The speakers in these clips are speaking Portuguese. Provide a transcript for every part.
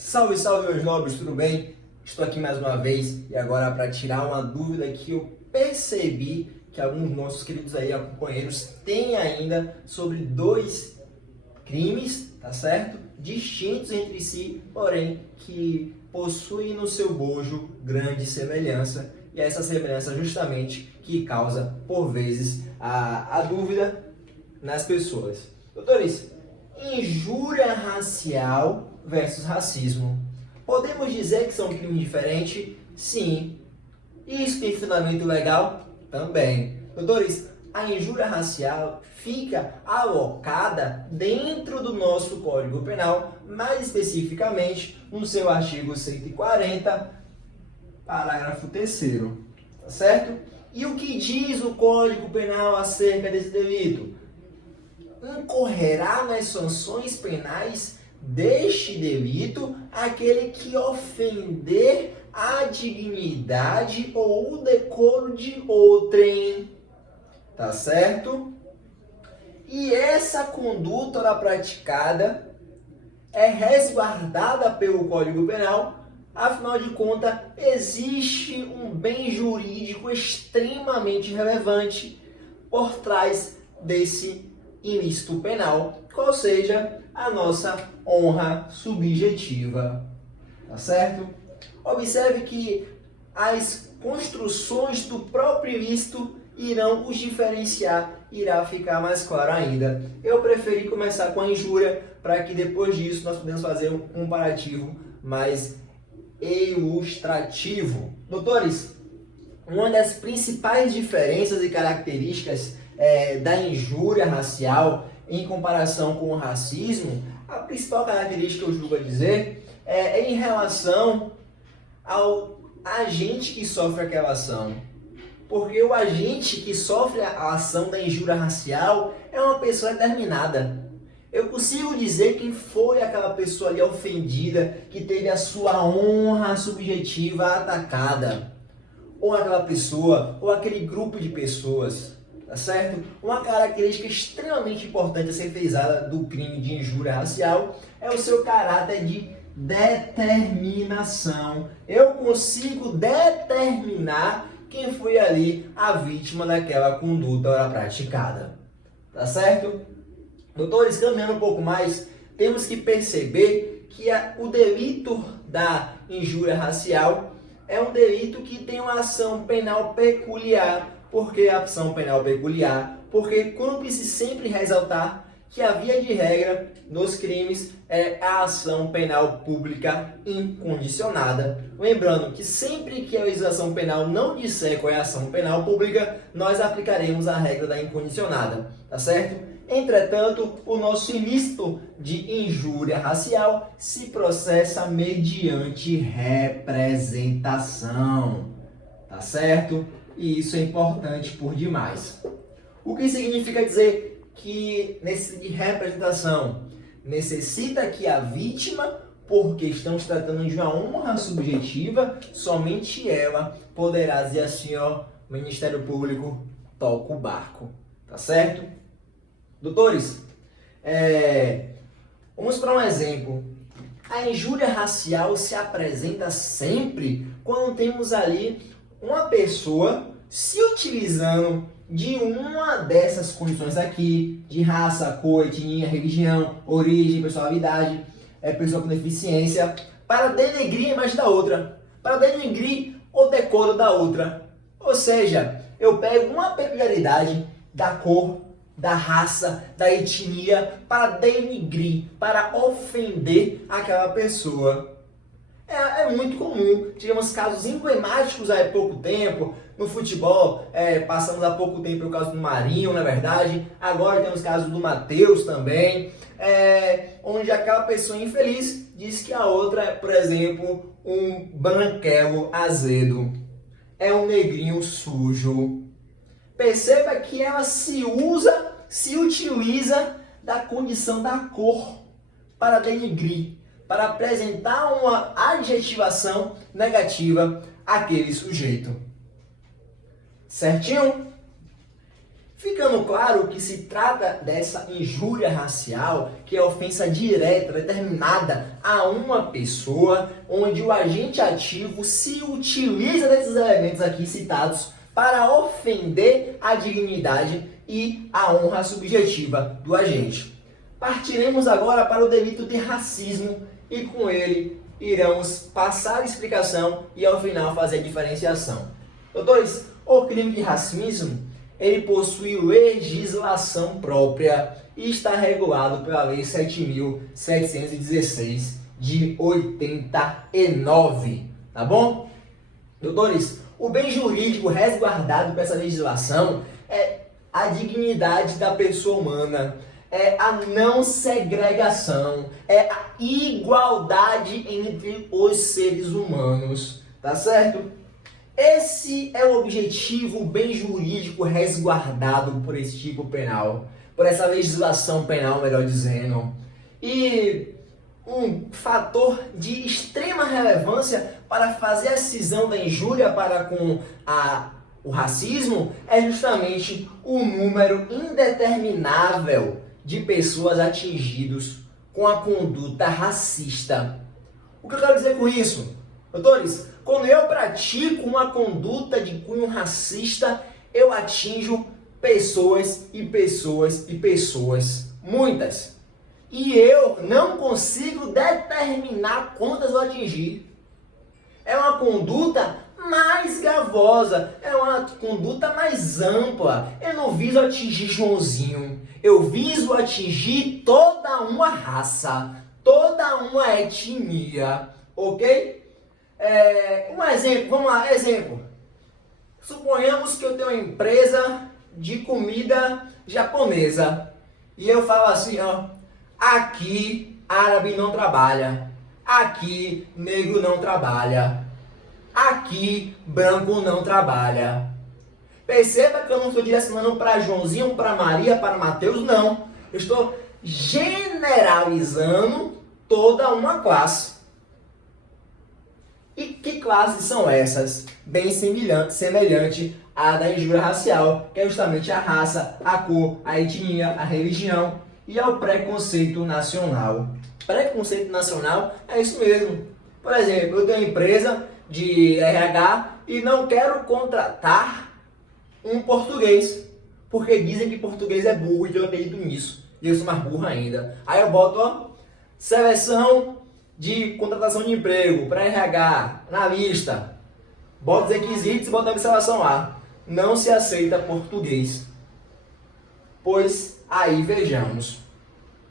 Salve, salve meus nobres, tudo bem? Estou aqui mais uma vez e agora para tirar uma dúvida que eu percebi que alguns nossos queridos aí companheiros têm ainda sobre dois crimes, tá certo? Distintos entre si, porém que possuem no seu bojo grande semelhança, e é essa semelhança justamente que causa por vezes a dúvida nas pessoas. Doutores, injúria racial versus racismo. Podemos dizer que são crimes diferentes? Sim. Isso tem fundamento legal? Também. Doutores, a injúria racial fica alocada dentro do nosso Código Penal, mais especificamente no seu artigo 140, parágrafo 3º, tá certo? E o que diz o Código Penal acerca desse delito? Incorrerá nas sanções penais deste delito aquele que ofender a dignidade ou o decoro de outrem, tá certo? E essa conduta praticada é resguardada pelo Código Penal, afinal de contas, existe um bem jurídico extremamente relevante por trás desse ilícito penal, qual seja a nossa honra subjetiva, tá certo? Observe que as construções do próprio ilícito irão os diferenciar, irá ficar mais claro ainda. Eu preferi começar com a injúria, para que depois disso nós podemos fazer um comparativo mais ilustrativo. Doutores, uma das principais diferenças e características da injúria racial em comparação com o racismo, a principal característica, eu julgo a dizer, é em relação ao agente que sofre aquela ação. Porque o agente que sofre a ação da injúria racial é uma pessoa determinada. Eu consigo dizer quem foi aquela pessoa ali ofendida, que teve a sua honra subjetiva atacada. Ou aquela pessoa, ou aquele grupo de pessoas, tá certo? Uma característica extremamente importante a ser frisada do crime de injúria racial é o seu caráter de determinação. Eu consigo determinar quem foi ali a vítima daquela conduta praticada, tá certo? Doutores, caminhando um pouco mais, temos que perceber que o delito da injúria racial é um delito que tem uma ação penal peculiar. Por que a ação penal peculiar? Porque cumpre-se sempre ressaltar que a via de regra nos crimes é a ação penal pública incondicionada. Lembrando que sempre que a legislação penal não disser qual é a ação penal pública, nós aplicaremos a regra da incondicionada, tá certo? Entretanto, o nosso ilícito de injúria racial se processa mediante representação, tá certo? E isso é importante por demais. O que significa dizer que nesse de representação necessita que a vítima, porque estamos tratando de uma honra subjetiva, somente ela poderá dizer assim, ó, Ministério Público, toca o barco, tá certo? Doutores, vamos para um exemplo. A injúria racial se apresenta sempre quando temos ali uma pessoa se utilizando de uma dessas condições aqui, de raça, cor, etnia, religião, origem, personalidade, pessoa com deficiência, para denegrir a imagem da outra, para denegrir o decoro da outra. Ou seja, eu pego uma peculiaridade da cor, da raça, da etnia, para denegrir, para ofender aquela pessoa. É muito comum. Tivemos casos emblemáticos há pouco tempo. No futebol, passamos há pouco tempo pelo caso do Marinho, na verdade. Agora temos o caso do Matheus também. Onde aquela pessoa infeliz diz que a outra é, por exemplo, um branquelo azedo. É um negrinho sujo. Perceba que ela se utiliza da condição da cor para denegrir, para apresentar uma adjetivação negativa àquele sujeito. Certinho? Ficando claro que se trata dessa injúria racial, que é ofensa direta, determinada a uma pessoa, onde o agente ativo se utiliza desses elementos aqui citados para ofender a dignidade e a honra subjetiva do agente. Partiremos agora para o delito de racismo e com ele iremos passar a explicação e ao final fazer a diferenciação. Doutores, o crime de racismo ele possui legislação própria e está regulado pela Lei 7.716 de 89, tá bom? Doutores, o bem jurídico resguardado por essa legislação é a dignidade da pessoa humana, é a não segregação, é a igualdade entre os seres humanos, tá certo? Esse é o objetivo bem jurídico resguardado por esse tipo penal, por essa legislação penal, melhor dizendo. E um fator de extrema relevância para fazer a cisão da injúria para com o racismo é justamente o número indeterminável de pessoas atingidas com a conduta racista. O que eu quero dizer com isso? Doutores, quando eu pratico uma conduta de cunho racista, eu atinjo pessoas e pessoas e pessoas, muitas. E eu não consigo determinar quantas eu atingir. É uma conduta mais gravosa, é uma conduta mais ampla. Eu não viso atingir Joãozinho, eu viso atingir toda uma raça, toda uma etnia, ok? Um exemplo, vamos lá, exemplo. Suponhamos que eu tenho uma empresa de comida japonesa e eu falo assim, ó, aqui árabe não trabalha, aqui negro não trabalha, aqui branco não trabalha. Perceba que eu não estou direcionando para Joãozinho, para Maria, para Mateus, não. Eu estou generalizando toda uma classe. E que classes são essas? Bem semelhante à da injúria racial, que é justamente a raça, a cor, a etnia, a religião e ao preconceito nacional. Preconceito nacional é isso mesmo. Por exemplo, eu tenho uma empresa de RH e não quero contratar um português, porque dizem que português é burro e eu acredito nisso. E eu sou mais burro ainda. Aí eu boto, ó, seleção de contratação de emprego para RH na lista. Bota os requisitos e bota a observação lá. Não se aceita português. Pois aí vejamos.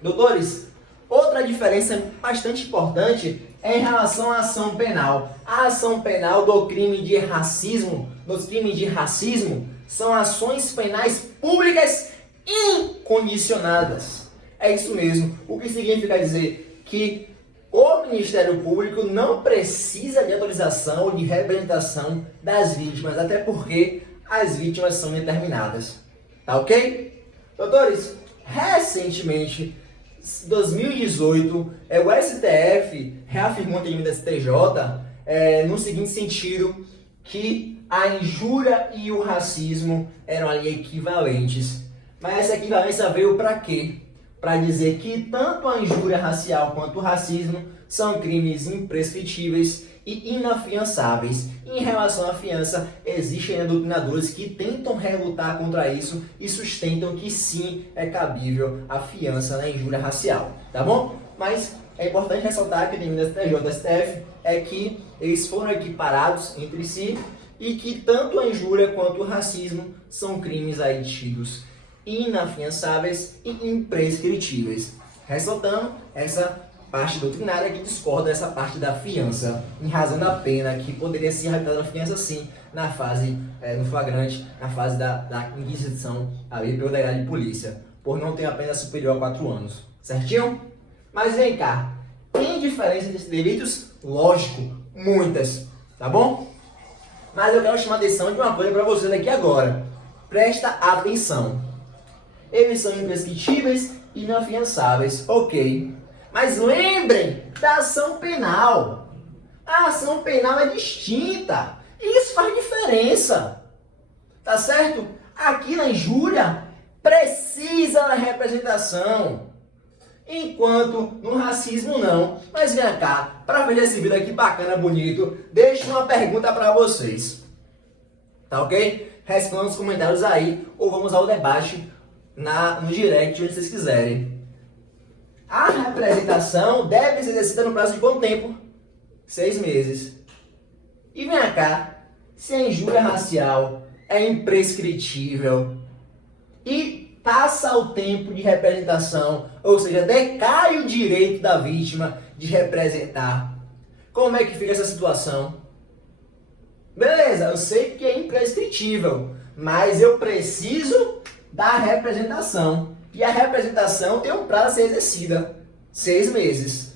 Doutores, outra diferença bastante importante é em relação à ação penal. A ação penal do crime de racismo, dos crimes de racismo, são ações penais públicas incondicionadas. É isso mesmo. O que significa dizer que o Ministério Público não precisa de autorização ou de representação das vítimas, até porque as vítimas são determinadas. Tá ok? Doutores, recentemente, 2018, o STF reafirmou o entendimento da STJ no seguinte sentido, que a injúria e o racismo eram ali equivalentes. Mas essa equivalência veio para quê? Para dizer que tanto a injúria racial quanto o racismo são crimes imprescritíveis e inafiançáveis. Em relação à fiança, existem ainda doutrinadores que tentam relutar contra isso e sustentam que sim é cabível a fiança na injúria racial, tá bom? Mas é importante ressaltar que o entendimento da STJ e do STF é que eles foram equiparados entre si e que tanto a injúria quanto o racismo são crimes aí tidos inafiançáveis e imprescritíveis. Ressaltando essa parte doutrinária que discorda dessa parte da fiança, em razão da pena que poderia ser realizada a fiança sim, na fase, no flagrante, na fase da inquisição ali pelo delegado de polícia, por não ter a pena superior a 4 anos. Certinho? Mas vem cá, tem diferença desses delitos? Lógico, muitas, tá bom? Mas eu quero chamar a atenção de uma coisa para vocês aqui agora. Presta atenção. Eles são imprescritíveis e inafiançáveis, ok. Mas lembrem da ação penal. A ação penal é distinta. E isso faz diferença. Tá certo? Aqui na injúria precisa da representação, enquanto no racismo não. Mas vem cá, para ver esse vídeo aqui bacana, bonito, deixo uma pergunta para vocês, tá ok? Respondam nos comentários aí, ou vamos ao debate no direct, onde vocês quiserem. A representação deve ser exercida no prazo de quanto tempo? 6 meses. E vem cá, se a injúria racial é imprescritível e passa o tempo de representação, ou seja, decai o direito da vítima de representar, como é que fica essa situação? Beleza, eu sei que é imprescritível, mas eu preciso da representação. E a representação tem um prazo a ser exercida, 6 meses.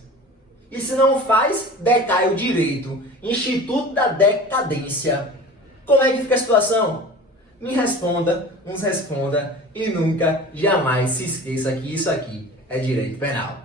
E se não faz, decai o direito. Instituto da decadência. Como é que fica a situação? Me responda, nos responda e nunca, jamais se esqueça que isso aqui é direito penal.